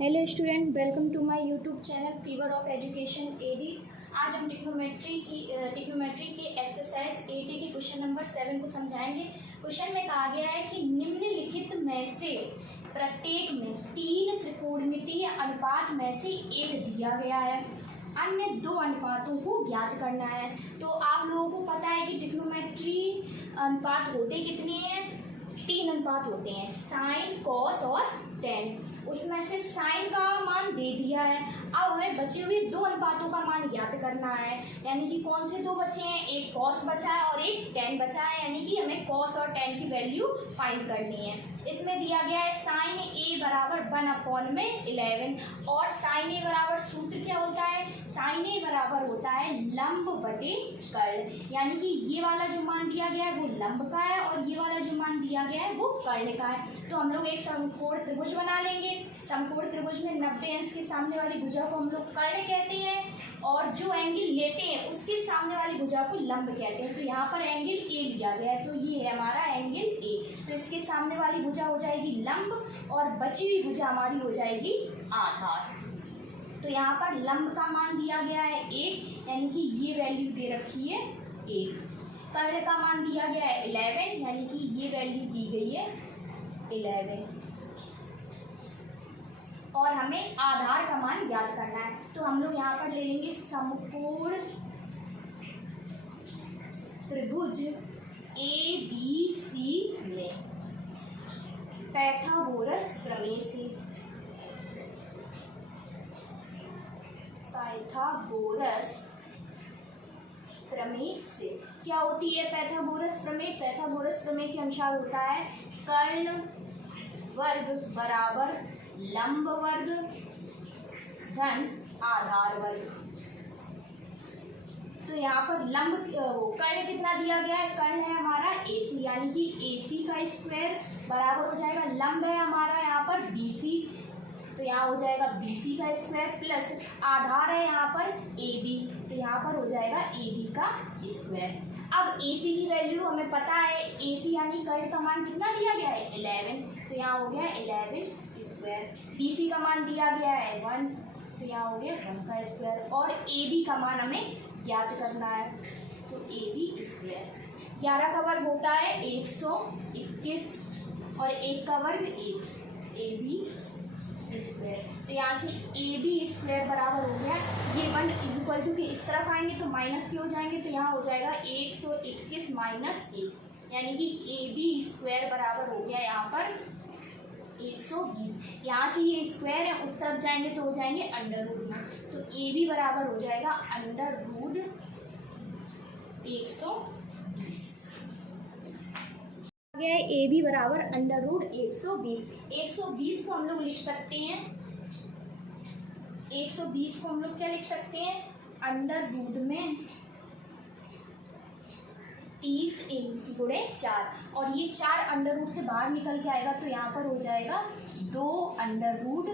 Hello student, welcome to my YouTube channel fever of education एडी। आज हम टिक्नोमेट्री के एक्सरसाइज 80 के क्वेश्चन नंबर 7 को समझाएंगे। क्वेश्चन में कहा गया है कि निम्नलिखित में से प्रत्येक में 3 त्रिकोणमितीय अनुपात में से एक दिया गया है, अन्य 2 अनुपातों को ज्ञात करना है। तो आप लोगों को पता है कि टिक्नोमेट्री अनुपात होते कितने हैं? 3 अनुपात होते हैं, साइन, कॉस और टेन। उसमें से साइन का मान दे दिया है। अब हमें बचे हुए 2 अनुपातों का मान ज्ञात करना है, यानी कि कौन से 2 बचे हैं? एक कॉस बचा है और एक टेन बचा है, यानी कि हमें कॉस और टेन की वैल्यू फाइंड करनी है। इसमें दिया गया है साइन ए बराबर 1/11 और साइन ए बराबर सूत्र क्या होता है? साइन ए बराबर होता है लंब बटे कर्ण, यानी कि ये वाला जो मान दिया गया है वो लंब का है और ये वाला जो मान दिया गया है वो कर्ण का है। तो हम लोग एक समकोण त्रिभुज बना लेंगे। समकोण त्रिभुज में 90 अंश के सामने वाली भुजा को हम लोग कर्ण कहते हैं और जो एंगल लेते हैं उसके सामने वाली भुजा को लंब कहते हैं। तो यहाँ पर एंगल ए लिया गया है, तो ये है हमारा एंगल ए। तो इसके सामने वाली भुजा हो जाएगी लंब और बची हुई भुजा हमारी हो जाएगी आधार। तो यहाँ पर लंब का मान दिया गया है 1, यानी कि ये वैल्यू दे रखी है 1। कर्ण का मान दिया गया है 11, यानी कि ये वैल्यू दी गई है 11 और हमें आधार का मान ज्ञात करना है। तो हम लोग यहाँ पर ले लेंगे समकोण त्रिभुज ABC में पाइथागोरस प्रमेय से। पाइथागोरस प्रमेय से क्या होती है पाइथागोरस प्रमेय? पाइथागोरस प्रमेय के अनुसार होता है कर्ण वर्ग बराबर लंब वर्ग धन आधार वर्ग। तो यहाँ पर लंब कर्ण कितना दिया गया है? कर्ण है हमारा AC, यानी कि AC का स्क्वायर बराबर हो जाएगा लंब है हमारा यहाँ पर BC, तो यहाँ हो जाएगा BC का स्क्वायर प्लस आधार है यहाँ पर AB, तो यहाँ पर हो जाएगा AB का स्क्वायर। अब AC की वैल्यू हमें पता है, AC यानी कर्ण का मान कितना दिया गया है? 11, तो यहाँ हो गया 11 स्क्वायर। BC का मान दिया गया है 1, तो यहाँ हो गया 1 का स्क्वायर और AB का मान हमें ज्ञात करना है, तो AB स्क्वायर। 11 का वर्ग होता है 121 और 1 का वर्ग 1, AB स्क्वायर। तो यहाँ से AB स्क्वायर बराबर हो गया, ये 1 इक्वल टू के इस तरफ आएंगे तो माइनस के हो जाएंगे, तो यहाँ हो जाएगा 121 माइनस 1, यानी कि AB स्क्वायर बराबर हो गया यहाँ पर 120। यहाँ से ये स्क्वायर है उस तरफ जाएंगे तो हो जाएंगे अंडर रूट में, तो AB बराबर हो जाएगा अंडर रूट 120। गया है AB बराबर अंडर रूट 120। 120 को हम लोग लिख सकते हैं, 120 को हम लोग क्या लिख सकते हैं? अंडर रूट में 30 गुणे 4 और ये 4 अंडर रूट से बाहर निकल के आएगा, तो यहाँ पर हो जाएगा 2 अंडर रूट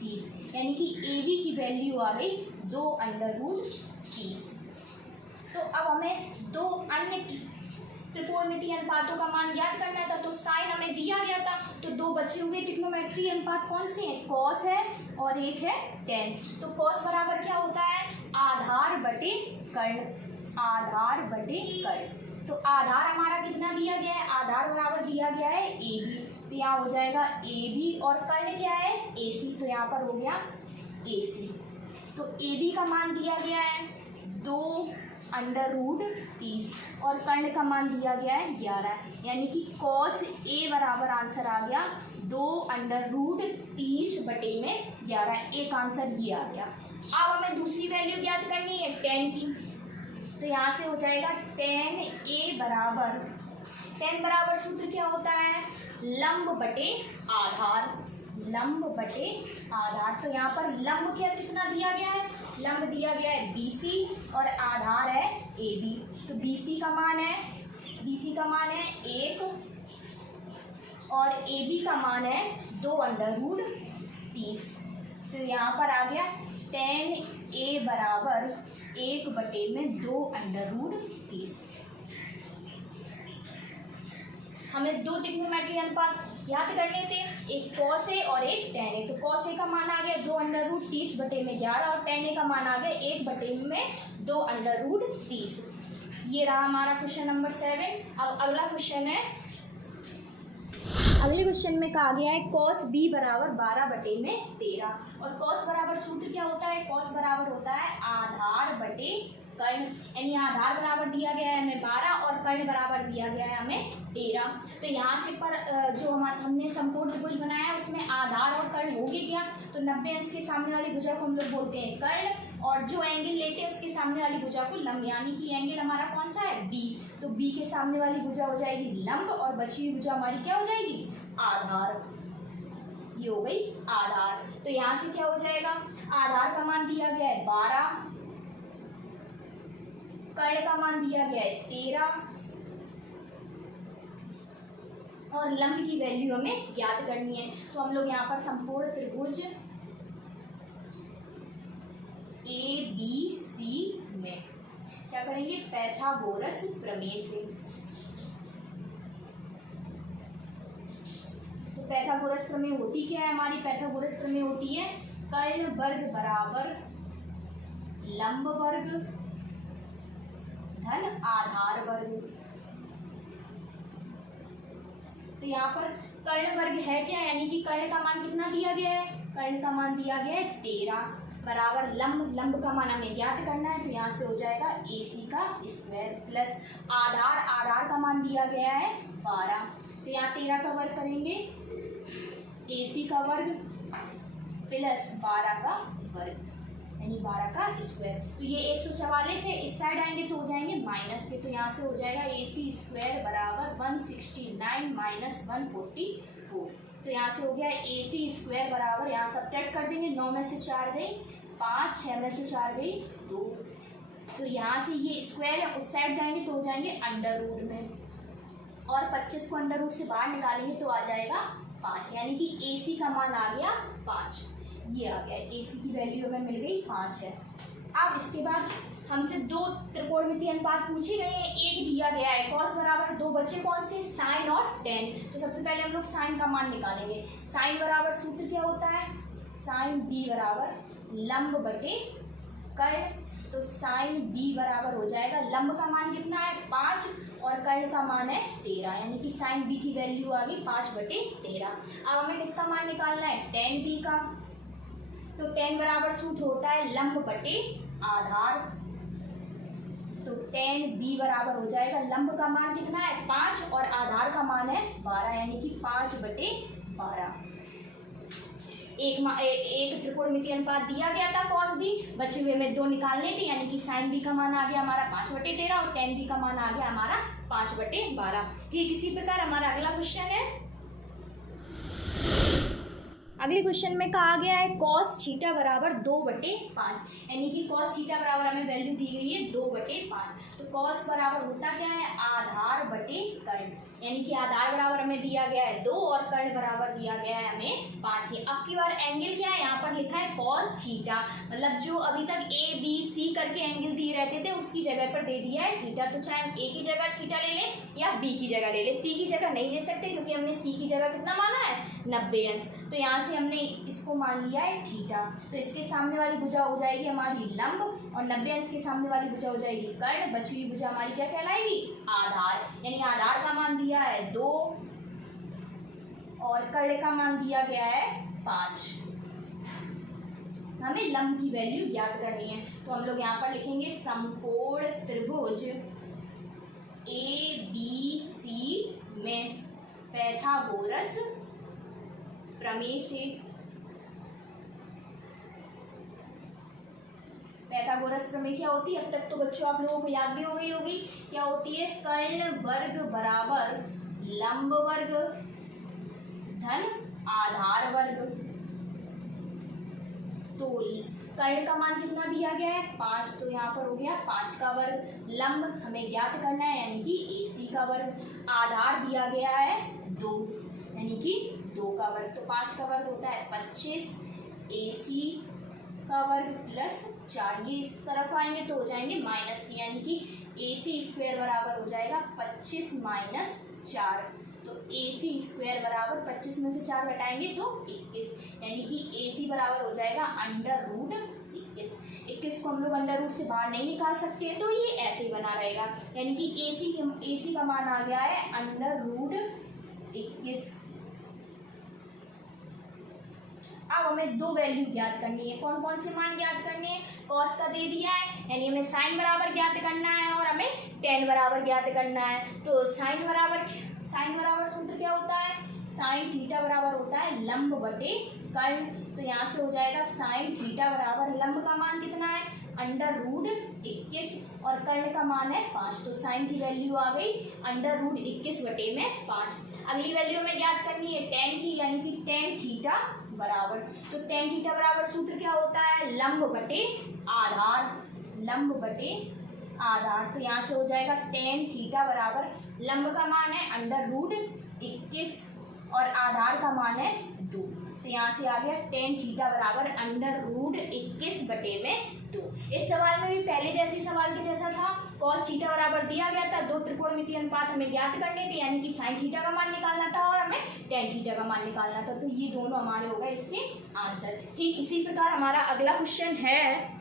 30, यानी कि AB की वैल्यू आ गई 2 अंडर रूट 30। तो अब हमें 2 अन्य त्रिकोणमितीय अनुपातों का मान ज्ञात करना था। तो साइन हमें दिया गया था, तो 2 बचे हुए त्रिकोणमितीय अनुपात कौन से हैं? कॉस है और एक है टेन। तो कॉस बराबर क्या होता है? आधार बटे कर्ण, आधार बटे कर्ण। तो आधार हमारा कितना दिया गया है? आधार बराबर दिया गया है AB, तो यहाँ हो जाएगा AB और कर्ण क्या है? AC, तो यहाँ पर हो गया AC। तो AB का मान दिया गया है 2 अंडर रूट 30 और कर्ण का मान दिया गया है 11, यानी कि कॉस A बराबर आंसर आ गया 2 अंडर रूट 30 बटे में 11। एक आंसर ये आ गया। अब हमें दूसरी वैल्यू ज्ञात करनी है 10 की, तो यहाँ से हो जाएगा 10A बराबर, 10 बराबर सूत्र क्या होता है? लंब बटे आधार, लंब बटे आधार। तो यहाँ पर लंब क्या कितना दिया गया है? लंब दिया गया है BC और आधार है AB। तो BC का मान है 1 और AB का मान है 2 अंडर रूट 30। तो यहाँ पर आ गया 10A बराबर 1 बटे में 2 अंडर रूट 30। हमें दो ट्रिग्नोमेट्री अनुपात याद करने थे, एक कॉस ए और एक टेन ए। तो कॉस ए का मान आ गया 2√30/11 और टेन ए का मान आ गया 1/2√30। ये रहा हमारा क्वेश्चन नंबर 7। अब अगला क्वेश्चन है, अगले क्वेश्चन में कहा गया है कॉस बी बराबर 12/13। और कॉस बराबर सूत्र क्या होता है, कॉस बराबर होता है आधार बटे कर्ण, यानी आधार बराबर दिया गया है हमें 12 और कर्ण बराबर दिया गया है हमें 13। तो यहाँ से पर जो हमने समकोण त्रिभुज बनाया है उसमें आधार और कर्ण होगी क्या, तो 90 अंश के सामने वाली भुजा को हम लोग बोलते हैं कर्ण, और जो एंगल लेते हैं उसके सामने वाली भुजा को लंब, यानी कि एंगल हमारा कौन सा है बी। तो बी के सामने वाली भुजा हो जाएगी लंब और बची हुई भुजा हमारी क्या हो जाएगी आधार। ये हो गई आधार। तो यहाँ से क्या हो जाएगा, आधार का मान दिया गया है 12, कर्ण का मान दिया गया है 13 और लंब की वैल्यू हमें ज्ञात करनी है। तो हम लोग यहाँ पर संपूर्ण त्रिभुज ABC में क्या करेंगे, पैथागोरस प्रमेय से। तो पैथागोरस प्रमेय होती क्या है हमारी, पैथागोरस प्रमेय होती है कर्ण वर्ग बराबर लंब वर्ग धन आधार वर्ग। तो यहाँ पर कर्ण वर्ग है क्या, यानी कि कर्ण का मान कितना दिया गया है, कर्ण का मान दिया गया है 13 बराबर लंब, लंब का मान हमें ज्ञात करना है। तो यहाँ से हो जाएगा AC का स्क्वायर प्लस आधार, आधार का मान दिया गया है 12। तो यहाँ 13 का वर्ग करेंगे, AC का वर्ग प्लस 12 का वर्ग यानी 12 का स्क्वायर। तो ये 144 है, इस साइड आएंगे तो हो जाएंगे माइनस के। तो यहाँ से हो जाएगा AC स्क्वायर बराबर 169 माइनस 144। तो यहाँ से हो गया AC स्क्वायर बराबर, यहाँ सब्ट्रैक्ट कर देंगे, 9 में से 4 गई 5, 6 में से 4 गई 2। तो यहाँ से ये स्क्वायर है, उस साइड जाएंगे तो हो जाएंगे अंडर रूट में, और 25 को अंडर रूट से बाहर निकालेंगे तो आ जाएगा 5, यानी कि AC का मान आ गया 5। ये आ गया, AC की वैल्यू हमें मिल गई 5 है। अब इसके बाद हमसे दो त्रिकोणमितीय अनुपात पूछे गए हैं, एक दिया गया है कॉस बराबर, दो बच्चे कौन से साइन और टेन। तो सबसे पहले हम लोग साइन का मान निकालेंगे। साइन बराबर सूत्र क्या होता है, साइन बी बराबर लंब बटे कर्ण। तो साइन बी बराबर हो जाएगा, लंब का मान कितना है 5 और कर्ण का मान है 13, यानी कि साइन बी की वैल्यू आ गई 5/13। अब हमें किसका मान निकालना है, टेन बी का। तो टेन बराबर सूत्र होता है लंब बटे आधार। तो टेन बी बराबर हो जाएगा, लंब का मान कितना है 5 और आधार का मान है 12, यानी कि 5/12। एक त्रिकोणमितीय अनुपात दिया गया था कॉस बी, बचे हुए में 2 निकालने थे, यानी कि साइन बी का मान आ गया हमारा 5/13 और टेन बी का मान आ गया हमारा 5/12। ठीक इसी प्रकार हमारा अगला क्वेश्चन है, अगले क्वेश्चन में कहा गया है कॉस थीटा बराबर 2/5, यानी कि कॉस थीटा बराबर हमें वैल्यू दी गई है 2/5। तो कॉस बराबर होता क्या है, आधार बटे कर्ण, यानी कि आधार बराबर हमें दिया गया है 2 और कर्ण बराबर दिया गया है हमें 5। अब की बार एंगल क्या है, यहाँ पर लिखा है कॉस थीटा, मतलब जो अभी तक ABC करके एंगल दिए रहते थे उसकी जगह पर दे दिया है थीटा। तो चाहे हम A की जगह थीटा ले लें या B की जगह ले लें, C की जगह नहीं ले सकते क्योंकि हमने C की जगह कितना माना है 90 अंश। तो यहाँ से हमने इसको मान लिया है थीटा। तो इसके सामने वाली भुजा हो जाएगी हमारी लंब और 90 अंश के सामने वाली भुजा हो जाएगी कर्ण, बची हुई भुजा हमारी क्या कहलाएगी आधार, यानी आधार का मान दिया है 2 और कर्ण का मान दिया गया है 5। हमें लंब की वैल्यू ज्ञात करनी है। तो हम लोग यहाँ पर लिखेंगे समकोण त्रिभुज ABC में पैथागोरस प्रमेय से, पैथागोरस प्रमेय क्या होती है, अब तक तो बच्चों आप लोगों को याद भी हो गई होगी, क्या होती है, कर्ण वर्ग बराबर लंब वर्ग धन आधार वर्ग। तो कर्ण का मान कितना दिया गया है 5, तो यहाँ पर हो गया 5 का वर्ग, लंब हमें ज्ञात करना है यानी कि AC का वर्ग, आधार दिया गया है 2 यानी कि 2 का वर्ग। तो 5 का वर्ग होता है 25, AC का वर्ग प्लस 4, ये इस तरफ आएंगे तो हो जाएंगे माइनस के, यानी कि AC स्क्वायर बराबर हो जाएगा 25 - 4। तो तो AC स्क्वायर बराबर 25 में से 4 घटाएंगे तो 21, यानी कि AC बराबर हो जाएगा √21। 21 को हम लोग अंडर रूट से बाहर नहीं निकाल सकते, तो ये ऐसे ही बना रहेगा, यानी कि AC का मान आ गया है √21। अब हमें दो वैल्यू ज्ञात करनी है। कौन कौन से मान ज्ञात करने हैं? कॉस का दे दिया है, यानी हमें साइन बराबर ज्ञात करना है और हमें टेन बराबर ज्ञात करना है। तो साइन बराबर सूत्र क्या होता है? साइन थीटा बराबर होता है लंब बटे कर्ण। तो यहाँ से हो जाएगा साइन थीटा बराबर लंब का मान कितना है? √21 और कर्ण का मान है 5। तो साइन की वैल्यू आ गई √21 बटे में 5। अगली वैल्यू हमें ज्ञात करनी है टेन की, यानी कि टेन थीटा बराबर। तो टेन थीटा बराबर सूत्र क्या होता है? लंब बटे आधार। तो यहाँ से हो जाएगा टेन थीटा बराबर लंब का मान है √21 और आधार का मान है 2। तो यहाँ से आ गया टेन थीटा बराबर √21 बटे में 2। इस सवाल में भी पहले जैसे सवाल के जैसा था, कॉस थीटा बराबर दिया गया था, दो त्रिकोणमितीय अनुपात हमें ज्ञात करने थे, यानी कि साइन थीटा का मान निकालना था और हमें टेन थीटा का मान निकालना था। तो ये दोनों हमारे हो गए इसके आंसर। ठीक इसी प्रकार हमारा अगला क्वेश्चन है।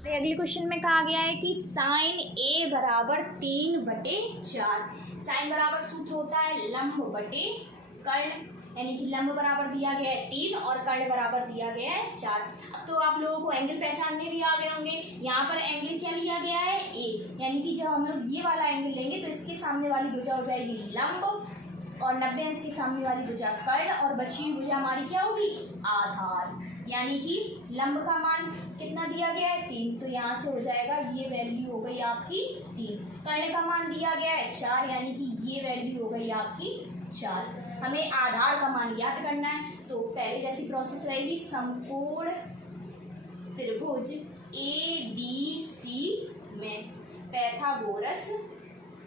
अगले क्वेश्चन में कहा गया है कि साइन A बराबर 3/4। साइन बराबर सूत्र होता है लंब बटे कर्ण, यानी कि लंब बराबर दिया गया है 3 और कर्ण बराबर दिया गया है 4। अब तो आप लोगों को एंगल पहचानने भी आ गए होंगे। यहाँ पर एंगल क्या लिया गया है? A, यानी कि जब हम लोग ये वाला एंगल लेंगे तो इसके सामने वाली भुजा हो जाएगी लंब और 90 अंश के सामने वाली भुजा कर्ण और बची हुई भुजा हमारी क्या होगी? आधार। यानी कि लंब का मान कितना दिया गया है? 3। तो यहाँ से हो जाएगा ये वैल्यू हो गई आपकी 3। कर्ण का मान दिया गया है 4, यानी कि ये वैल्यू हो गई आपकी 4। हमें आधार का मान ज्ञात करना है। तो पहले जैसी प्रोसेस रहेगी, समकोण त्रिभुज ABC में पाइथागोरस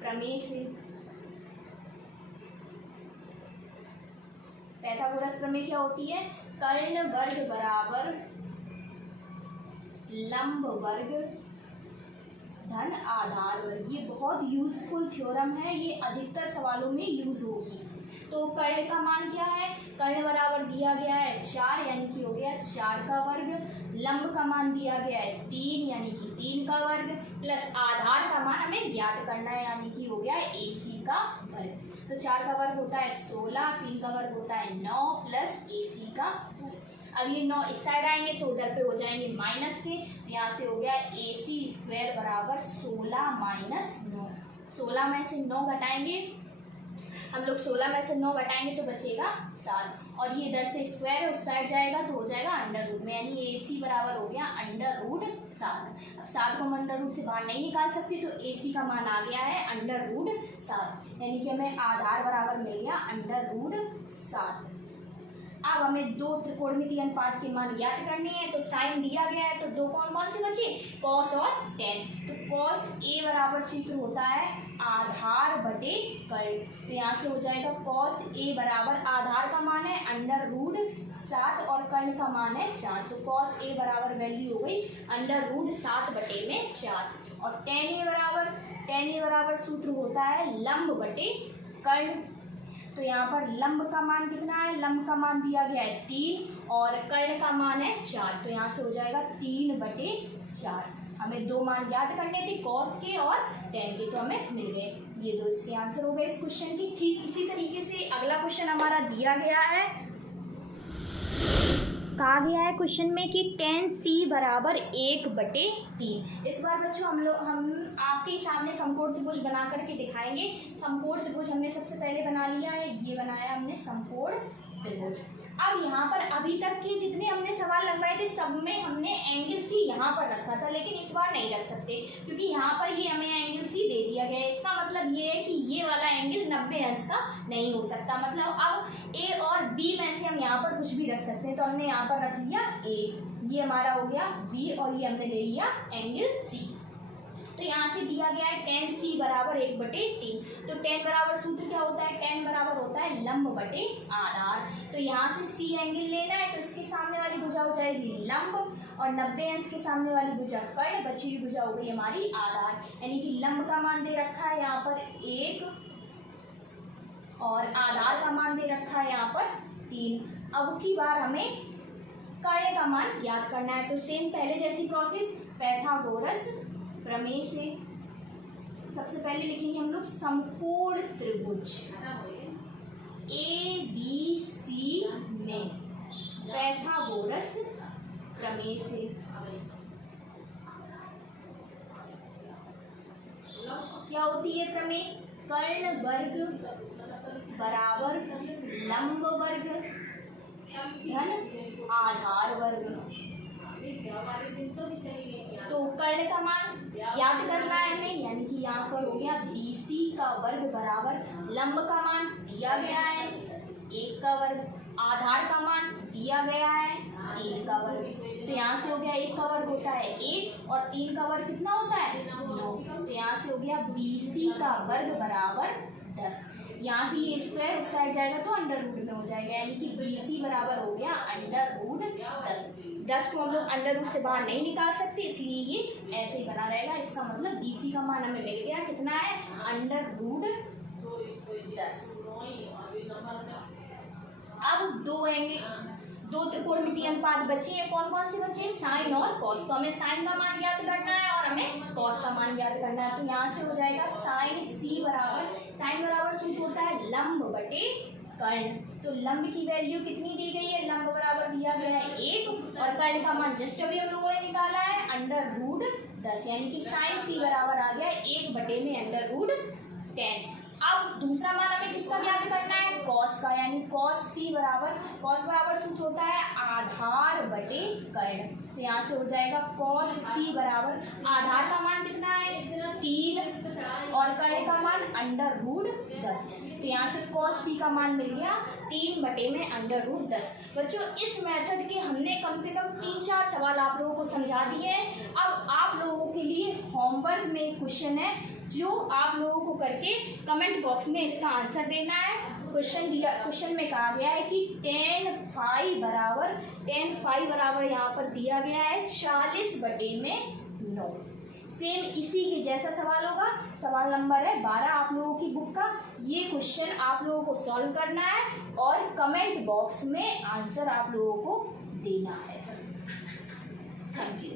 प्रमेय से, पाइथागोरस प्रमेय क्या होती है? कर्ण वर्ग बराबर लंब वर्ग धन आधार वर्ग। ये बहुत यूजफुल थ्योरम है, ये अधिकतर सवालों में यूज होगी। तो कर्ण का मान क्या है? कर्ण बराबर दिया गया है 4, यानी कि हो गया 4 का वर्ग। लंब का मान दिया गया है 3, यानी कि 3 का वर्ग, प्लस आधार का मान हमें ज्ञात करना है, यानी कि हो गया AC का वर्ग। तो 4 का वर्ग होता है 16, 3 का वर्ग होता है 9 प्लस AC का। अब ये 9 इस साइड आएंगे तो उधर पे हो जाएंगे माइनस के। यहाँ से हो गया AC स्क्वायर बराबर 16 माइनस 9। 16 में से 9 घटाएंगे हम लोग, 16 में से 9 घटाएंगे तो बचेगा 7 और ये इधर से स्क्वायर है उस साइड जाएगा तो हो जाएगा अंडर रूट में, यानी AC बराबर हो गया √7। अब 7 को हम अंडर रूट से बाहर नहीं निकाल सकते तो AC का मान आ गया है √7, यानी कि हमें आधार बराबर मिल गया √7। अब हमें दो त्रिकोणमितीय अनुपात के मान ज्ञात करने हैं। तो साइन दिया गया है तो दो कौन कौन से बचे? कॉस और टेन। तो कॉस A बराबर सूत्र होता है आधार बटे कर्ण। तो यहाँ से हो जाएगा कॉस A बराबर आधार का मान है √7 और कर्ण का मान है 4। तो कॉस A बराबर वैल्यू हो गई √7 बटे में 4। और टेन ए बराबर सूत्र होता है लंब बटे कर्ण। तो यहाँ पर लंब का मान कितना है? लंब का मान दिया गया है 3 और कर्ण का मान है 4। तो यहाँ से हो जाएगा 3/4। हमें दो मान ज्ञात करने थे, कॉस के और टेन के, तो हमें मिल गए। ये दो इसके आंसर हो गए इस क्वेश्चन की। ठीक इसी तरीके से अगला क्वेश्चन हमारा दिया गया है, कहा गया है क्वेश्चन में कि tan C बराबर 1/3। इस बार बच्चों हम आपके सामने समकोण त्रिभुज बना करके दिखाएंगे। समकोण त्रिभुज हमने सबसे पहले बना लिया है, ये बनाया हमने समकोण त्रिभुज। अब यहाँ पर अभी तक के जितने हमने सवाल लगवाए थे सब में हमने एंगल C यहाँ पर रखा था, लेकिन इस बार नहीं रख सकते क्योंकि यहाँ पर ये हमें एंगल C दे दिया गया है। इसका मतलब ये है कि ये वाला एंगल 90 अंश का नहीं हो सकता। मतलब अब A और B में से हम यहाँ पर कुछ भी रख सकते हैं। तो हमने यहाँ पर रख लिया A, ये हमारा हो गया B और ये हमने ले लिया एंगल C। तो यहाँ से दिया गया है tan C बराबर 1/3। तो tan बराबर सूत्र क्या होता है? tan बराबर होता है लंब बटे आधार। तो यहाँ से C एंगल लेना है तो इसके सामने वाली भुजा हो जाएगी लंब और 90 अंश के सामने वाली भुजा कर्ण, बची हुई भुजा हो गई हमारी आधार। यानी कि लंब का मान दे रखा है यहाँ पर 1 और आधार का मान दे रखा है यहाँ पर 3। अब की बार हमें कर्ण का मान याद करना है, तो सेम पहले जैसी प्रोसेस, पाइथागोरस प्रमेय से सबसे पहले लिखेंगे हम लोग समकोण त्रिभुज ABC में पाइथागोरस प्रमेय से। क्या होती है प्रमेय? कर्ण वर्ग बराबर लंब वर्ग धन आधार वर्ग। तो कर्ण का मान याद करना है हमें, यानी कि यहाँ पर हो गया BC का वर्ग बराबर लंब का मान दिया गया है 1 का वर्ग, आधार का मान दिया गया है 3 का वर्ग। तो यहाँ से हो गया 1 का वर्ग होता है 1 और 3 का वर्ग कितना होता है 9। तो यहाँ से हो गया BC का वर्ग बराबर 10। यहाँ से ये स्क्वायर उस साइड जाएगा तो अंडर रूट में हो जाएगा, यानी कि BC बराबर हो गया अंडर रूट 10। 10 को हम लोग अंडर रूट से बाहर नहीं निकाल सकते, इसलिए ये ऐसे ही बना रहेगा। इसका मतलब BC का मान हमें मिल गया कितना है अंडर रूट 10। अब दो आएंगे, 2 त्रिकोणमितीय अनुपात बचे हैं। कौन कौन से बचे? साइन और कॉस। तो हमें साइन का मान याद करना है और हमें कॉस का मान याद करना है। तो यहाँ से हो जाएगा साइन C बराबर, साइन बराबर सूत्र होता है लंब बटे कर्ण। तो लंब की वैल्यू कितनी दी गई है? लंब बराबर दिया गया है 1 और कर्ण का मान जस्ट अभी हम लोगों ने निकाला है अंडर रूट 10, यानी कि साइन C बराबर आ गया 1 बटे में अंडर रूट 10। अब दूसरा मान हमें किसका याद करना है? कॉस का, यानी कॉस C बराबर, कॉस बराबर सूत्र होता है आधार बटे कर्ण। तो यहाँ से हो जाएगा कॉस C बराबर, आधार का मान कितना है 3 और कर्ण का मान अंडर रूट 10। तो यहाँ से कॉस C का मान मिल गया 3 बटे में अंडर रूट 10। बच्चों इस मेथड के हमने कम से कम 3-4 सवाल आप लोगों को समझा दिए हैं। अब आप लोगों के लिए होमवर्क में क्वेश्चन है जो आप लोगों को करके कमेंट बॉक्स में इसका आंसर देना है। क्वेश्चन में कहा गया है कि tan phi बराबर यहाँ पर दिया गया है 40 बटे में 9। सेम इसी के जैसा सवाल होगा, सवाल नंबर है 12 आप लोगों की बुक का। ये क्वेश्चन आप लोगों को सॉल्व करना है और कमेंट बॉक्स में आंसर आप लोगों को देना है। Thank you.